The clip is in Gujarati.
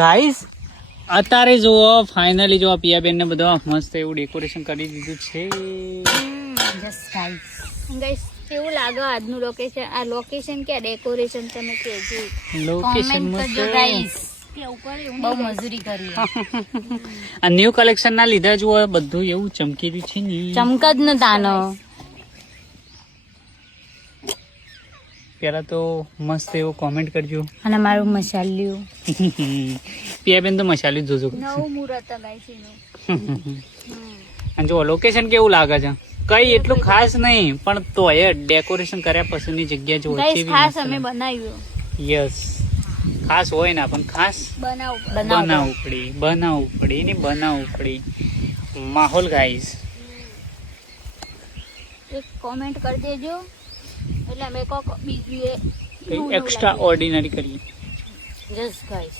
ગાઈસ અત્યારે જુઓ ફાઇનલી જો પિયાબેન ને બધા મસ્ત એવું ડેકોરેશન કરી દીધું છે. ગાઈસ કેવું લાગે આજનું લોકેશન? આ લોકેશન કે ડેકોરેશન તમે કહેજો. લોકેશન કમેન્ટ કરજો ગાઈસ. બહુ મજૂરી કરી. આ ન્યુ કલેક્શન ના લીધા જુઓ બધું એવું ચમકી રહ્યું છે ને. ચમક જ ન તાનો. પેલા તો મસ્ત એવું કોમેન્ટ કરજો. અને મારું મસાલિયું પિયાબેન તો મસાલી જોજો. નવું મુહૂર્ત ગાઈસ એનું. અને જો લોકેશન કેવું લાગે છે? કઈ એટલું ખાસ નહીં પણ તોય ડેકોરેશન કર્યા પછીની જગ્યા જો ગાઈસ ખાસ અમે બનાવ્યું. યસ ખાસ હોય ને પણ ખાસ બનાવવું પડે માહોલ ગાઈસ. એક કોમેન્ટ કરી દેજો એટલે અમે કોક બીજું એક્સ્ટ્રા ઓર્ડિનરી કરીએ. Just guys